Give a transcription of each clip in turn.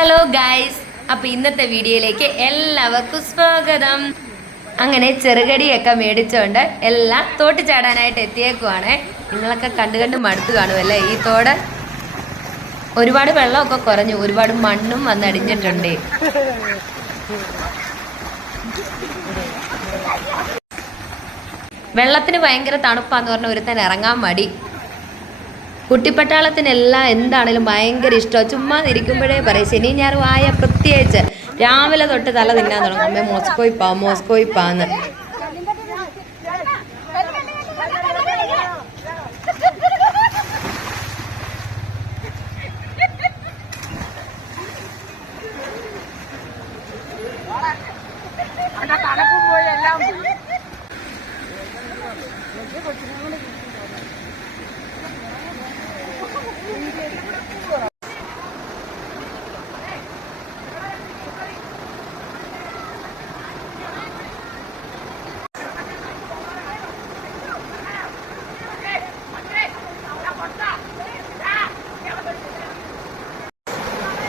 Hello guys, അപ്പോൾ ഇന്നത്തെ വീഡിയോയിലേക്ക് എല്ലാവർക്കും സ്വാഗതം. അങ്ങനെ ചെറുകടിയൊക്കെ മേടിച്ചുകൊണ്ട് എല്ലാം തോട്ട് ചാടാനായിട്ട് എത്തിയേക്കുവാണ്. നിങ്ങളൊക്കെ കണ്ടു മടുത്തു കാണുമല്ലേ. ഈ തോട് ഒരുപാട് വെള്ളമൊക്കെ കുറഞ്ഞു, ഒരുപാട് മണ്ണും വന്നടിഞ്ഞിട്ടുണ്ട്. വെള്ളത്തിന് ഭയങ്കര തണുപ്പാന്ന് പറഞ്ഞ ഒരുത്തൻ ഇറങ്ങാൻ മടി. കുട്ടിപ്പട്ടാളത്തിനെല്ലാം എന്താണേലും ഭയങ്കര ഇഷ്ടമാണ്. ചുമ്മാ ഇരിക്കുമ്പോഴേ പറയും ശനി ഞായറും ആയ പ്രത്യേകിച്ച് രാവിലെ തൊട്ട് തല തിന്നാൻ തുടങ്ങും. അമ്മ മോസ്കോയിൽ പാന്ന്.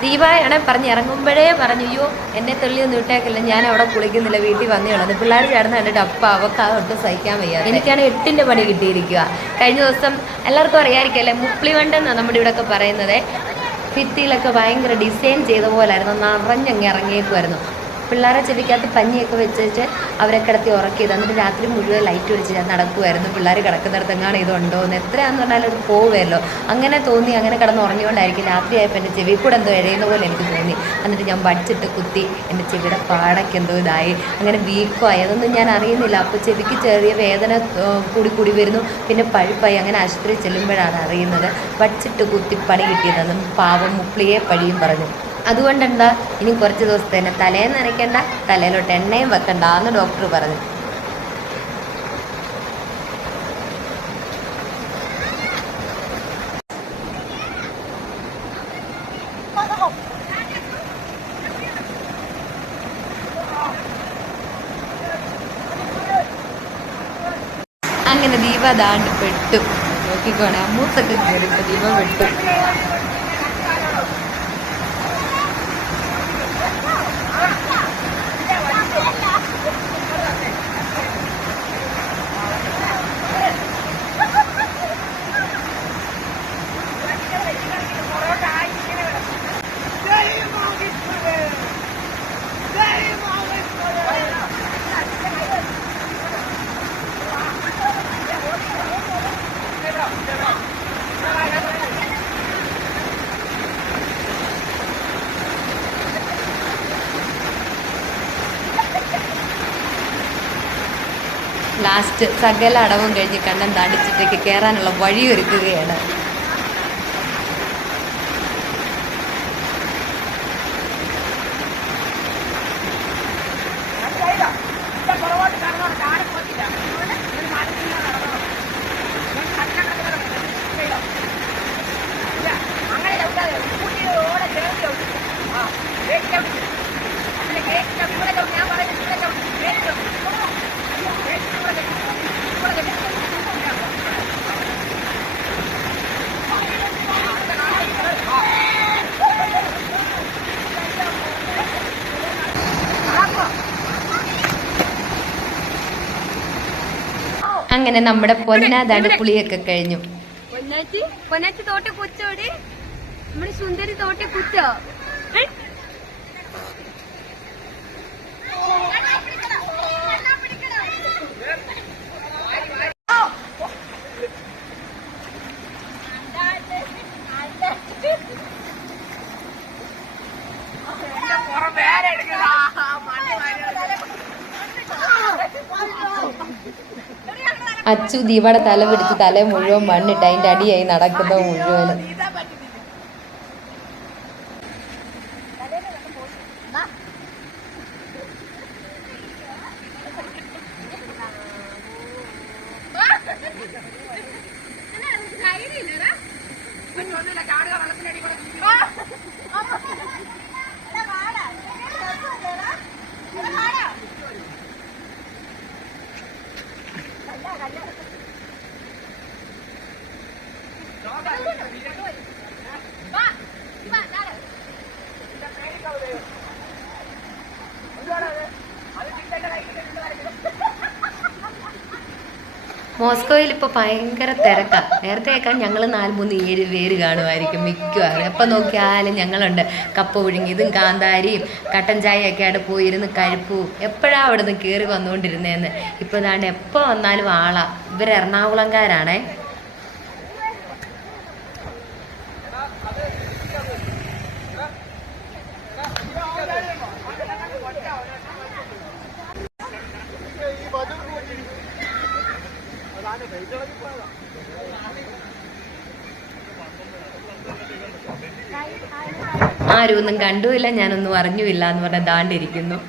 ദീപായാണെ പറഞ്ഞ് ഇറങ്ങുമ്പോഴേ പറഞ്ഞു, അയ്യോ എന്നെ തെള്ളിയൊന്നും ഇട്ടേക്കില്ല, ഞാൻ അവിടെ കുളിക്കുന്നില്ല, വീട്ടിൽ വന്നേ ഉള്ളത്. പിള്ളേർ ചേർന്ന് കണ്ടിട്ട് അപ്പം അവർക്ക് അതൊട്ടും സഹിക്കാൻ വയ്യ. എനിക്കാണ് 8ന്റെ പണി കിട്ടിയിരിക്കുക. കഴിഞ്ഞ ദിവസം എല്ലാവർക്കും അറിയാമായിരിക്കുമല്ലേ, മുപ്ലിവണ്ടെന്നാണ് നമ്മുടെ ഇവിടെയൊക്കെ പറയുന്നത്. ഭിത്തിയിലൊക്കെ ഭയങ്കര ഡിസൈൻ ചെയ്ത പോലായിരുന്നു, നിറഞ്ഞങ്ങ് ഇറങ്ങിയേക്കുമായിരുന്നു. പിള്ളേരെ ചെവിക്കകത്ത് പഞ്ഞിയൊക്കെ വെച്ചിട്ട് അവരെ കിടത്തി ഉറക്കിയത്. എന്നിട്ട് രാത്രി മുഴുവൻ ലൈറ്റ് ഒഴിച്ച് ഞാൻ നടക്കുമായിരുന്നു. പിള്ളേർ കിടക്കുന്നിടത്തെങ്ങാണ് ഇതുണ്ടോ എന്ന്. എത്രയാണെന്ന് പറഞ്ഞാൽ അത് പോവുമല്ലോ. അങ്ങനെ തോന്നി, അങ്ങനെ കിടന്ന് ഉറങ്ങിയോണ്ടായിരിക്കും രാത്രിയായപ്പോൾ എൻ്റെ ചെവി കൂടെ എന്തോ എഴയുന്ന പോലെ എനിക്ക് തോന്നി. എന്നിട്ട് ഞാൻ പഠിച്ചിട്ട് കുത്തി എൻ്റെ ചെവിയുടെ പാടയ്ക്ക് എന്തോ ഇതായി, അങ്ങനെ വീക്കമായി. അതൊന്നും ഞാൻ അറിയുന്നില്ല. അപ്പോൾ ചെവിക്ക് ചെറിയ വേദന കൂടി വരുന്നു, പിന്നെ പഴുപ്പായി. അങ്ങനെ ആശുപത്രി ചെല്ലുമ്പോഴാണ് അറിയുന്നത് പഠിച്ചിട്ട് കുത്തി പണി കിട്ടിയതെന്നും. പാവം മുപ്ലിയെ പഴിയും പറഞ്ഞു. അതുകൊണ്ടെന്താ, ഇനി കുറച്ച് ദിവസത്തെ തന്നെ തലേന്ന് നനയ്ക്കണ്ട, തലയിലോട്ട് എണ്ണയും വെക്കണ്ട എന്ന് ഡോക്ടർ പറഞ്ഞു. അങ്ങനെ ദീപ ദാണ്ട് പെട്ടു. നോക്കിക്കോണേ, അമ്മൂത്തൊക്കെ കയറിപ്പോ ദീപ പെട്ടു. ലാസ്റ്റ് സകല അടവും കഴിഞ്ഞ് കണ്ണൻ താണ്ടിച്ചിട്ടേക്ക് കയറാനുള്ള വഴിയൊരുക്കുകയാണ്. അങ്ങനെ നമ്മുടെ പൊന്നാതാണ്ട് പുളിയൊക്കെ കഴിഞ്ഞു. പൊന്നാച്ചി തോട്ടി കുച്ചോടി, നമ്മുടെ സുന്ദരി തോട്ടി കുച്ചോ. അച്ചു ദീപയുടെ തല പിടിച്ച് തല മുഴുവൻ മണ്ണിട്ട് അതിൻ്റെ അടിയായി നടക്കുന്നത് മുഴുവനും. മോസ്കോയിൽ ഇപ്പോൾ ഭയങ്കര തിരക്കാണ്. നേരത്തെയൊക്കെ ഞങ്ങൾ 4-3-7 പേര് കാണുമായിരിക്കും മിക്കവാറും. എപ്പോൾ നോക്കിയാലും ഞങ്ങളുണ്ട്. കപ്പ പുഴുങ്ങിയതും കാന്താരിയും കട്ടൻ ചായയൊക്കെ ആയിട്ട് പോയിരുന്ന് കഴിപ്പും എപ്പോഴാണ് അവിടെ നിന്ന് കയറി വന്നുകൊണ്ടിരുന്നതെന്ന്. ഇപ്പോൾ ഇതാണ്ട് എപ്പോൾ വന്നാലും ആളാ. ഇവർ എറണാകുളംകാരാണേ. ആരും ഒന്നും കണ്ടുമില്ല, ഞാനൊന്നും അറിഞ്ഞുമില്ല എന്ന് പറഞ്ഞാൽ ദാണ്ടിരിക്കുന്നു.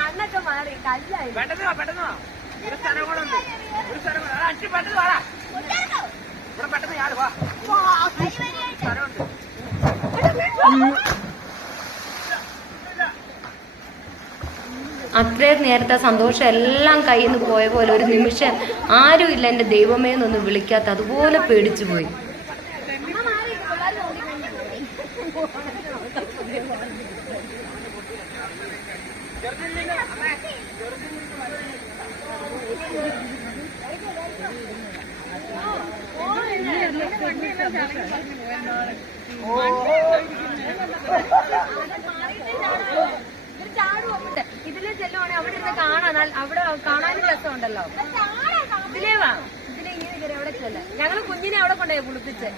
മണ്ണൊക്കെ മാറി കല്ലായി. അത്രയും നേരത്തെ സന്തോഷം എല്ലാം കയ്യിൽ നിന്ന് പോയ പോലെ ഒരു നിമിഷം ആരുമില്ല എൻ്റെ ദൈവമേ എന്നൊന്ന് വിളിക്കാത്ത അതുപോലെ പേടിച്ചു പോയി. ഇതിലെ ചെല്ലുവാണെങ്കിൽ അവിടെ ഇരുന്ന് കാണാൻ, അവിടെ കാണാനും രസമുണ്ടല്ലോ. ഇതിലേ വാ, ഇതിലെ ഇങ്ങനെ കയറി അവിടെ ചെല്ല. ഞങ്ങള് കുഞ്ഞിനെ അവിടെ കൊണ്ടുപോയി കുളിപ്പിച്ച്.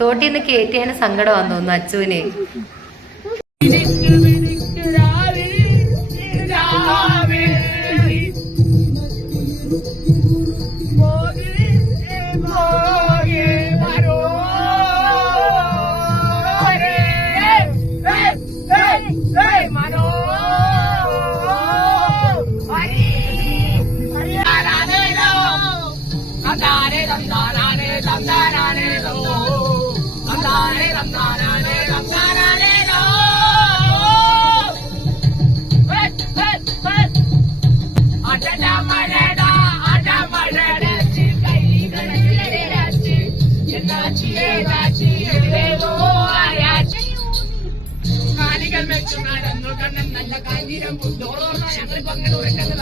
തോട്ടിന്ന് കയറ്റിയതിന് സങ്കടം വന്നു തോന്നുന്നു അച്ചുവിനെ. നല്ല കാഞ്ഞിരം ഡോറോർന്ന ഞങ്ങളിപ്പോ അങ്ങനെ ഉറക്കുന്നത്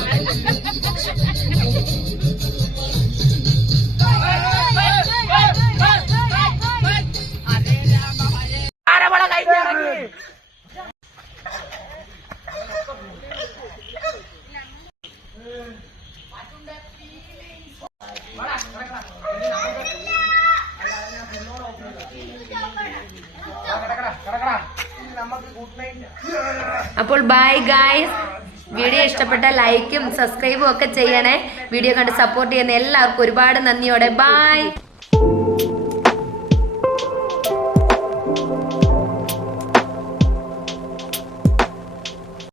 അപ്പോൾ ബൈ ഗായ്സ്. വീഡിയോ ഇഷ്ടപ്പെട്ട ലൈക്കും സബ്സ്ക്രൈബും ഒക്കെ ചെയ്യണേ. വീഡിയോ കണ്ട് സപ്പോർട്ട് ചെയ്യുന്ന എല്ലാവർക്കും ഒരുപാട് നന്ദിയോടെ ബൈ.